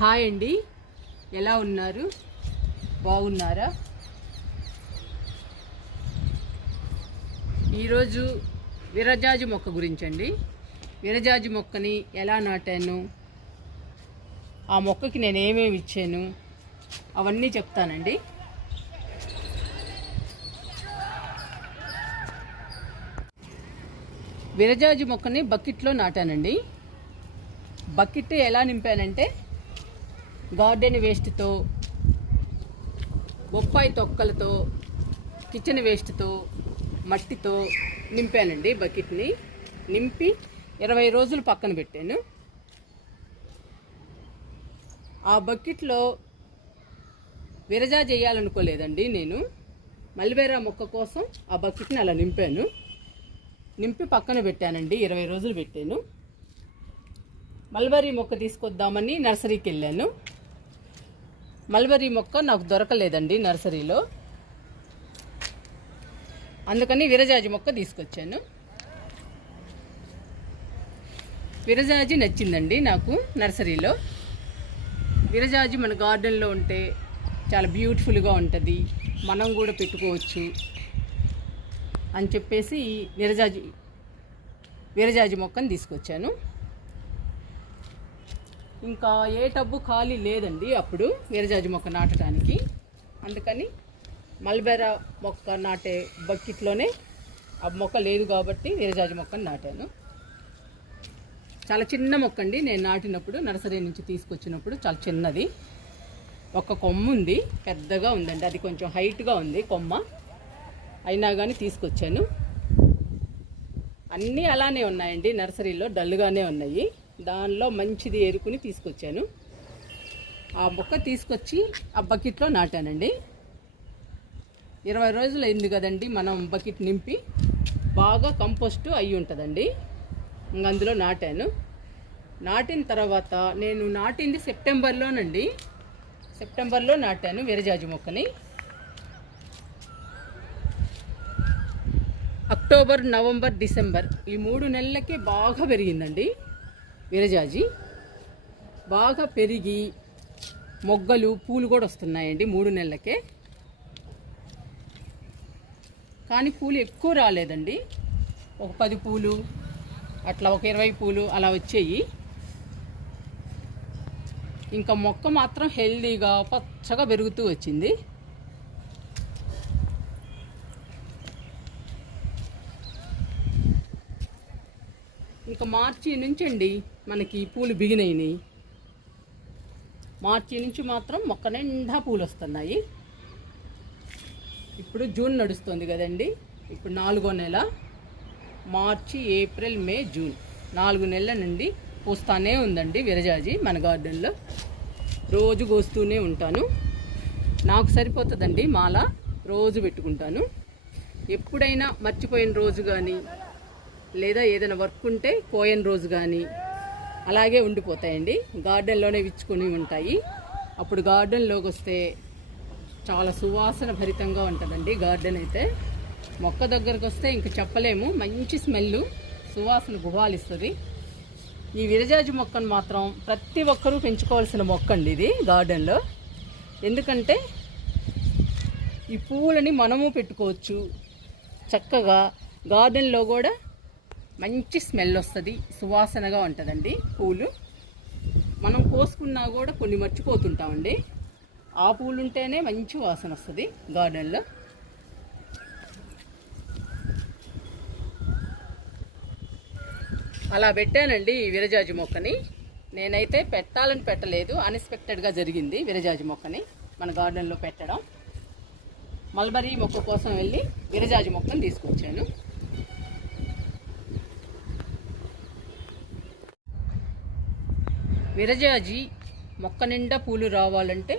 Hi అండి, ఎలా ఉన్నారు? బాగున్నారా? ఈరోజు విరజాజి మొక్క గురించి అండి. విరజాజి మొక్కని ఎలా నాటాను, ఆ మొక్కకి నేను ఏమేమి ఇచ్చాను అవన్నీ చెప్తానండి. విరజాజి మొక్కని బకెట్లో నాటానండి. బకెట్ ఎలా నింపానంటే గార్డెన్ వేస్ట్తో, బొప్పాయి తొక్కలతో, కిచెన్ వేస్ట్తో, మట్టితో నింపానండి. బకెట్ని నింపి 20 రోజులు పక్కన పెట్టాను. ఆ బకెట్లో విరజాజి వేయాలనుకోలేదండి. నేను మల్బెరా మొక్క కోసం ఆ బకెట్ని అలా నింపి పక్కన పెట్టానండి. 20 రోజులు పెట్టాను. మల్బరీ మొక్క తీసుకొద్దామని నర్సరీకి వెళ్ళాను. మల్బరీ మొక్క నాకు దొరకలేదండి నర్సరీలో, అందుకని విరజాజి మొక్క తీసుకొచ్చాను. విరజాజి నచ్చిందండి నాకు నర్సరీలో. విరజాజి మన గార్డెన్లో ఉంటే చాలా బ్యూటిఫుల్గా ఉంటుంది, మనం కూడా పెట్టుకోవచ్చు అని చెప్పేసి విరజాజి మొక్కను తీసుకొచ్చాను. ఇంకా ఏ టబ్బు ఖాళీ లేదండి అప్పుడు విరజాజి మొక్క నాటడానికి, అందుకని మల్బెరా మొక్క నాటే బకెట్లోనే ఆ మొక్క లేదు కాబట్టి విరజాజి మొక్కను నాటాను. చాలా చిన్న మొక్క అండి. నేను నాటినప్పుడు నర్సరీ నుంచి తీసుకొచ్చినప్పుడు చాలా చిన్నది, ఒక కొమ్మ ఉంది, పెద్దగా ఉందండి. అది కొంచెం హైట్గా ఉంది కొమ్మ, అయినా కానీ తీసుకొచ్చాను. అన్నీ అలానే ఉన్నాయండి నర్సరీలో, డల్గానే ఉన్నాయి. దానిలో మంచిది ఎరుకుని తీసుకొచ్చాను. ఆ మొక్క తీసుకొచ్చి ఆ బకెట్లో నాటానండి. 20 రోజులు అయింది కదండి మనం బకెట్ నింపి, బాగా కంపోస్ట్ అయ్యి ఉంటుందండి. అందులో నాటాను. నాటిన తర్వాత నేను నాటింది సెప్టెంబర్లోనండి. సెప్టెంబర్లో నాటాను విరజాజి మొక్కని. అక్టోబర్, నవంబర్, డిసెంబర్ ఈ 3 నెలలకే బాగా పెరిగిందండి విరజాజి. బాగా పెరిగి మొగ్గలు, పూలు కూడా వస్తున్నాయండి 3 నెలలకే. కానీ పూలు ఎక్కువ రాలేదండి. ఒక 10 పూలు అట్లా, ఒక 20 పూలు అలా వచ్చాయి. ఇంకా మొక్క మాత్రం హెల్దీగా పచ్చగా పెరుగుతూ వచ్చింది. ఇంకా మార్చి నుంచి అండి మనకి పూలు బిగినయినాయి. మార్చి నుంచి మాత్రం మొక్క నిండా పూలు వస్తున్నాయి. ఇప్పుడు జూన్ నడుస్తుంది కదండి, ఇప్పుడు 4వ నెల. మార్చి, ఏప్రిల్, మే, జూన్ 4 నెలల నుండి పూస్తానే ఉందండి విరజాజి మన గార్డెన్లో. రోజు కోస్తూనే ఉంటాను. నాకు సరిపోతుందండి మాల, రోజు పెట్టుకుంటాను. ఎప్పుడైనా మర్చిపోయిన రోజు కానీ, లేదా ఏదైనా వర్క్ ఉంటే పోయిన రోజు కానీ అలాగే ఉండిపోతాయండి. గార్డెన్లోనే విచ్చుకొని ఉంటాయి. అప్పుడు గార్డెన్లోకి వస్తే చాలా సువాసన భరితంగా ఉంటుందండి గార్డెన్ అయితే. మొక్క దగ్గరకు వస్తే ఇంక చెప్పలేము, మంచి స్మెల్, సువాసన గుబాలిస్తుంది. ఈ విరజాజి మొక్కను మాత్రం ప్రతి ఒక్కరూ పెంచుకోవాల్సిన మొక్క అండి ఇది గార్డెన్లో. ఎందుకంటే ఈ పువ్వులని మనము పెట్టుకోవచ్చు చక్కగా. గార్డెన్లో కూడా మంచి స్మెల్ వస్తుంది, సువాసనగా ఉంటుందండి పూలు. మనం కోసుకున్నా కూడా కొన్ని మర్చిపోతుంటామండి. ఆ పూలు ఉంటేనే మంచి వాసన వస్తుంది గార్డెన్లో. అలా పెట్టానండి ఈ విరజాజి మొక్కని. నేనైతే పెట్టాలని పెట్టలేదు, అన్ఎక్స్పెక్టెడ్గా జరిగింది విరజాజి మొక్కని మన గార్డెన్లో పెట్టడం. మల్బరీ మొక్క కోసం వెళ్ళి విరజాజి మొక్కను తీసుకొచ్చాను. విరజాజి మొక్క నిండా పూలు రావాలంటే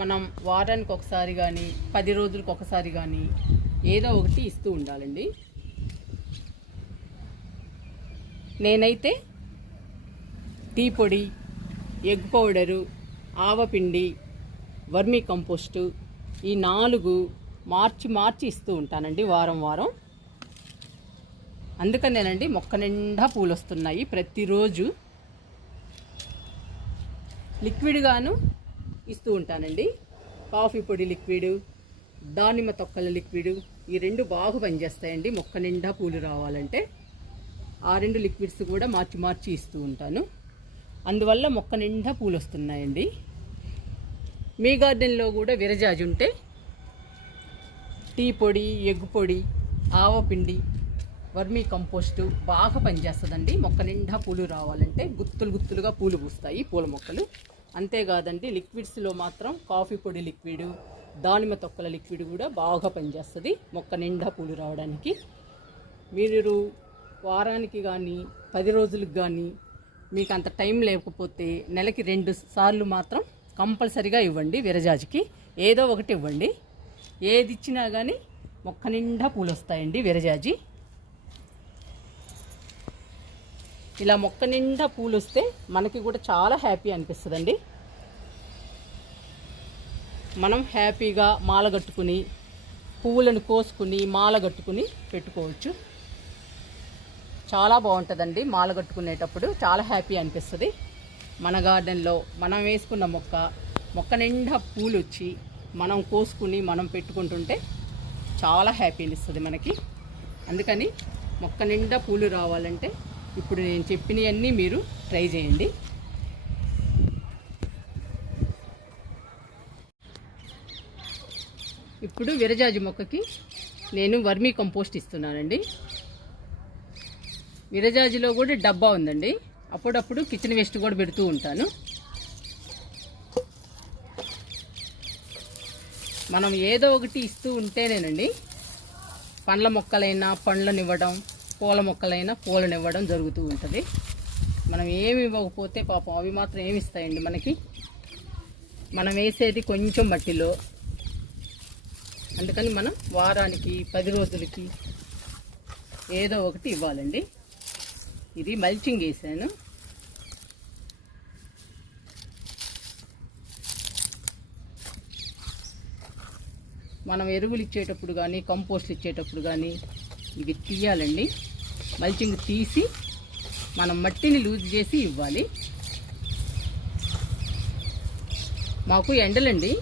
మనం వారానికి ఒకసారి కానీ, 10 రోజులకు ఒకసారి కానీ ఏదో ఒకటి ఇస్తూ ఉండాలండి. నేనైతే టీ పొడి, ఎగ్ పౌడరు, ఆవపిండి, వర్మీ కంపోస్టు ఈ 4 మార్చి ఇస్తూ ఉంటానండి వారం. అందుకనేనండి మొక్క నిండా పూలు వస్తున్నాయి ప్రతిరోజు. లిక్విడ్గాను ఇస్తూ ఉంటానండి. కాఫీ పొడి లిక్విడ్, దానిమ్మ తొక్కల లిక్విడ్, ఈ రెండు బాగా పనిచేస్తాయండి మొక్క నిండా పూలు రావాలంటే. ఆ రెండు లిక్విడ్స్ కూడా మార్చి మార్చి ఇస్తూ ఉంటాను. అందువల్ల మొక్క నిండా పూలు వస్తున్నాయండి. మీ గార్డెన్లో కూడా విరజాజి ఉంటే టీ పొడి, ఎగ్గు పొడి, ఆవపిండి, వర్మీ కంపోస్టు బాగా పనిచేస్తుందండి. మొక్క నిండా పూలు రావాలంటే గుత్తులు గుత్తులుగా పూలు పూస్తాయి పూల మొక్కలు. అంతేకాదండి, లిక్విడ్స్లో మాత్రం కాఫీ పొడి లిక్విడ్, దానిమ్మ తొక్కల లిక్విడ్ కూడా బాగా పనిచేస్తుంది మొక్క నిండా పూలు రావడానికి. మీరు వారానికి కానీ 10 రోజులకు కానీ మీకు అంత టైం లేకపోతే నెలకి 2 సార్లు మాత్రం కంపల్సరిగా ఇవ్వండి. విరజాజికి ఏదో ఒకటి ఇవ్వండి. ఏది ఇచ్చినా కానీ మొక్క నిండా పూలు వస్తాయండి విరజాజి. ఇలా మొక్క నిండా పూలు వస్తే మనకి కూడా చాలా హ్యాపీ అనిపిస్తుందండి. మనం హ్యాపీగా మాల కట్టుకుని, పువ్వులను కోసుకుని మాల కట్టుకుని పెట్టుకోవచ్చు. చాలా బాగుంటుందండి మాల కట్టుకునేటప్పుడు, చాలా హ్యాపీ అనిపిస్తుంది. మన గార్డెన్లో మనం వేసుకున్న మొక్క నిండా పూలు వచ్చి మనం కోసుకుని మనం పెట్టుకుంటుంటే చాలా హ్యాపీని ఇస్తుంది మనకి. అందుకని మొక్క నిండా పూలు రావాలంటే ఇప్పుడు నేను చెప్పినవన్నీ మీరు ట్రై చేయండి. ఇప్పుడు విరజాజి మొక్కకి నేను వర్మీ కంపోస్ట్ ఇస్తున్నానండి. విరజాజిలో కూడా డబ్బా ఉందండి. అప్పుడప్పుడు కిచెన్ వేస్ట్ కూడా పెడుతూ ఉంటాను. మనం ఏదో ఒకటి ఇస్తూ ఉంటేనేనండి పండ్ల మొక్కలైనా పండ్లనివ్వడం, పూల మొక్కలైనా పూలనివ్వడం జరుగుతూ ఉంటుంది. మనం ఏమి ఇవ్వకపోతే పాపం అవి మాత్రం ఏమి ఇస్తాయండి మనకి. మనం వేసేది కొంచెం మట్టిలో. అందుకని మనం వారానికి 10 రోజులకి ఏదో ఒకటి ఇవ్వాలండి. ఇది మల్చింగ్ వేసాను. మనం ఎరువులు ఇచ్చేటప్పుడు కానీ కంపోస్ట్ ఇచ్చేటప్పుడు కానీ ఇది తీయాలండి. మల్చింగ్ తీసి మనం మట్టిని లూజ్ చేసి ఇవ్వాలి. మాకు ఎండలండి,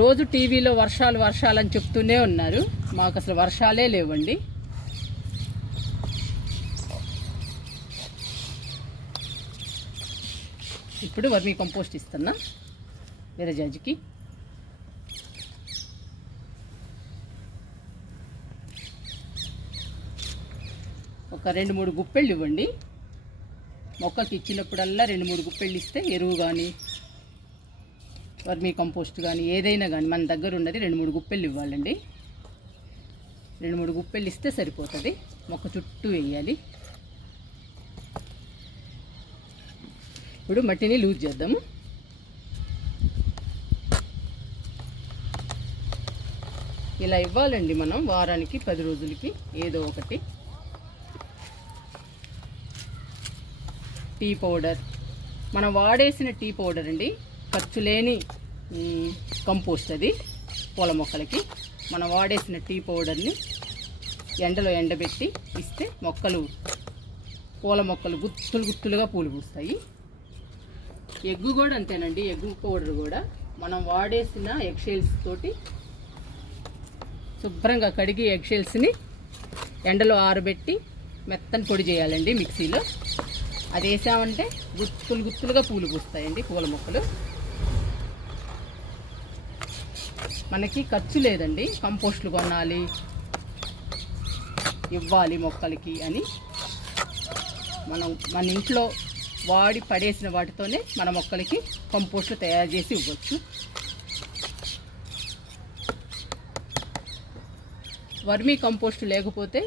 రోజు టీవీలో వర్షాలు వర్షాలని చెప్తూనే ఉన్నారు. మాకు అసలు వర్షాలే లేవండి. ఇప్పుడు వర్మీ కంపోస్ట్ ఇస్తున్నా విరజాజికి. ఒక 2-3 గుప్పెళ్ళు ఇవ్వండి. మొక్కకి ఇచ్చినప్పుడల్లా 2-3 గుప్పెళ్ళు ఇస్తే ఎరువు కానీ వర్మీ కంపోస్ట్ కానీ ఏదైనా కానీ మన దగ్గర ఉన్నది 2-3 గుప్పెళ్ళు ఇవ్వాలండి. 2-3 గుప్పెళ్ళు ఇస్తే సరిపోతుంది. మొక్క చుట్టూ వేయాలి. ఇప్పుడు మట్టిని లూజ్ చేద్దాము. ఇలా ఇవ్వాలండి మనం వారానికి 10 రోజులకి ఏదో ఒకటి. టీ పౌడర్, మనం వాడేసిన టీ పౌడర్ అండి, ఖర్చు లేని కంపోస్ట్ అది. పూల మొక్కలకి మనం వాడేసిన టీ పౌడర్ని ఎండలో ఎండబెట్టి ఇస్తే పూల మొక్కలు గుత్తులు గుత్తులుగా పూలు పూస్తాయి. ఎగ్గు కూడా అంతేనండి. ఎగ్గు పౌడర్ కూడా మనం వాడేసిన ఎగ్ షెల్స్ తోటి శుభ్రంగా కడిగి ఎగ్ షెల్స్ని ఎండలో ఆరబెట్టి మెత్తని పొడి చేయాలండి మిక్సీలో. అది వేసామంటే గుత్తులు గుత్తులుగా పూలు పూస్తాయండి పూల మొక్కలు. మనకి ఖర్చు లేదండి. కంపోస్ట్లు కొనాలి, ఇవ్వాలి మొక్కలకి అని మనం మన ఇంట్లో వాడి పడేసిన వాటితోనే మన మొక్కలకి కంపోస్ట్లు తయారు చేసి ఇవ్వచ్చు. వర్మీ కంపోస్ట్ లేకపోతే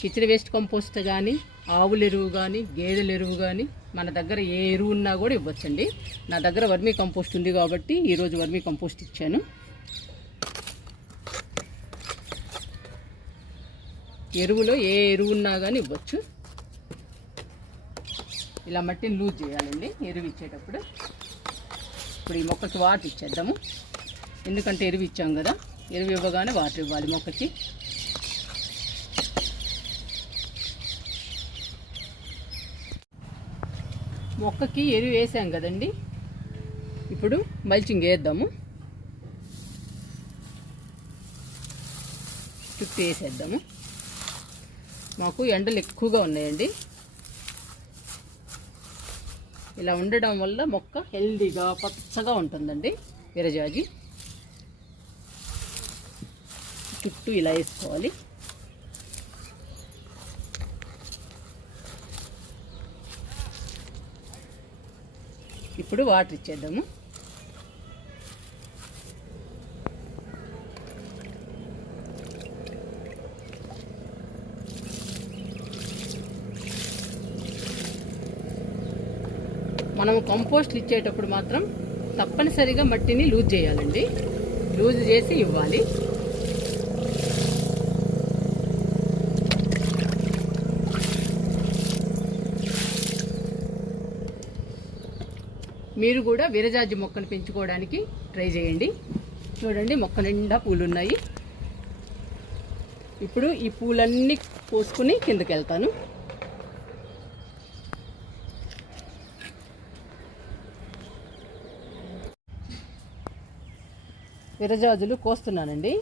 కిచెన్ వేస్ట్ కంపోస్ట్ కానీ, ఆవుల ఎరువు కానీ, గేదెల ఎరువు కానీ మన దగ్గర ఏ ఎరువు ఉన్నా కూడా ఇవ్వచ్చండి. నా దగ్గర వర్మీ కంపోస్ట్ ఉంది కాబట్టి ఈరోజు వర్మీ కంపోస్ట్ ఇచ్చాను. ఎరువులో ఏ ఎరువు ఉన్నా కానీ ఇవ్వచ్చు. ఇలా మట్టిని లూజ్ చేయాలండి ఎరువు ఇచ్చేటప్పుడు. ఇప్పుడు ఈ మొక్కకి వాటర్ ఇచ్చేద్దాము. ఎందుకంటే ఎరువు ఇచ్చాం కదా, ఎరువు ఇవ్వగానే వాటర్ ఇవ్వాలి మొక్కకి. మొక్కకి ఎరువు వేసాం కదండి, ఇప్పుడు మల్చింగ్ వేద్దాము. చుట్టూ వేసేద్దాము. మాకు ఎండలు ఎక్కువగా ఉన్నాయండి. ఇలా ఉండడం వల్ల మొక్క హెల్దీగా పచ్చగా ఉంటుందండి విరజాజి. చుట్టూ ఇలా వేసుకోవాలి. ఇప్పుడు వాటర్ ఇచ్చేద్దాము. మనము కంపోస్ట్లు ఇచ్చేటప్పుడు మాత్రం తప్పనిసరిగా మట్టిని లూజ్ చేయాలండి. లూజ్ చేసి ఇవ్వాలి. మీరు కూడా విరజాజి మొక్కను పెంచుకోవడానికి ట్రై చేయండి. చూడండి, మొక్క నిండా పూలు ఉన్నాయి. ఇప్పుడు ఈ పూలన్నీ కోసుకుని కిందకి వెళ్తాను. విరజాజులు కోస్తున్నానండి.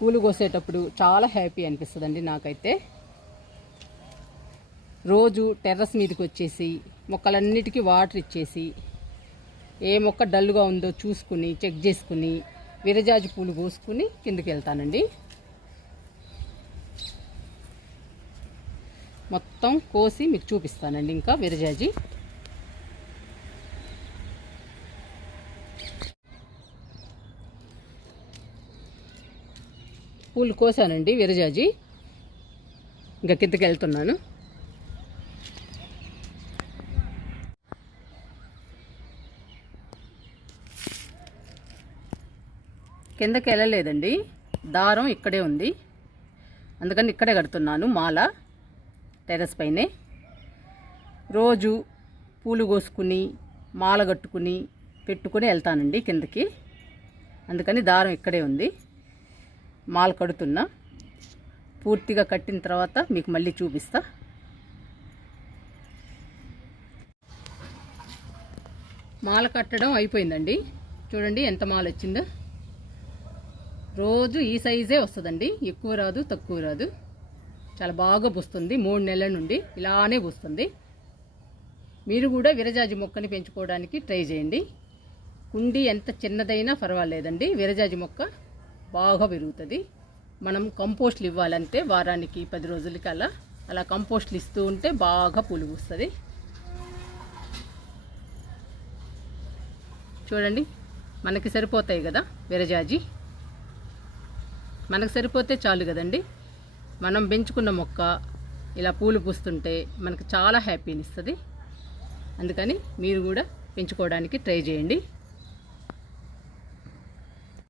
పూలు కోసేటప్పుడు చాలా హ్యాపీ అనిపిస్తుందండి నాకైతే. రోజు టెర్రస్ మీదకి వచ్చేసి మొక్కలన్నిటికీ వాటర్ ఇచ్చేసి ఏ మొక్క డల్గా ఉందో చూసుకుని చెక్ చేసుకుని విరజాజి పూలు కోసుకుని కిందకి వెళ్తానండి. మొత్తం కోసి మీకు చూపిస్తానండి. ఇంకా విరజాజి పూలు కోసానండి. విరజాజి ఇంకా కిందకి వెళ్తున్నాను. కిందకి వెళ్ళలేదండి, దారం ఇక్కడే ఉంది, అందుకని ఇక్కడే కడుతున్నాను మాల టెర్రస్ పైనే. రోజు పూలు కోసుకుని మాల కట్టుకుని పెట్టుకుని వెళ్తానండి కిందకి, అందుకని దారం ఇక్కడే ఉంది. మాల కడుతున్నా. పూర్తిగా కట్టిన తర్వాత మీకు మళ్ళీ చూపిస్తా. మాల కట్టడం అయిపోయిందండి. చూడండి ఎంత మాల వచ్చిందో. రోజు ఈ సైజే వస్తుందండి, ఎక్కువ రాదు తక్కువ రాదు. చాలా బాగా పూస్తుంది. 3 నెలల నుండి ఇలానే పూస్తుంది. మీరు కూడా విరజాజి మొక్కని పెంచుకోవడానికి ట్రై చేయండి. కుండీ ఎంత చిన్నదైనా పర్వాలేదండి, విరజాజి మొక్క బాగా పెరుగుతుంది. మనం కంపోస్ట్లు ఇవ్వాలంటే వారానికి 10 రోజులకి అలా కంపోస్ట్లు ఇస్తూ ఉంటే బాగా పూలు పూస్తుంది. చూడండి, మనకి సరిపోతాయి కదా విరజాజి. మనకు సరిపోతే చాలు కదండి. మనం పెంచుకున్న మొక్క ఇలా పూలు పూస్తుంటే మనకు చాలా హ్యాపీని ఇస్తుంది. అందుకని మీరు కూడా పెంచుకోవడానికి ట్రై చేయండి.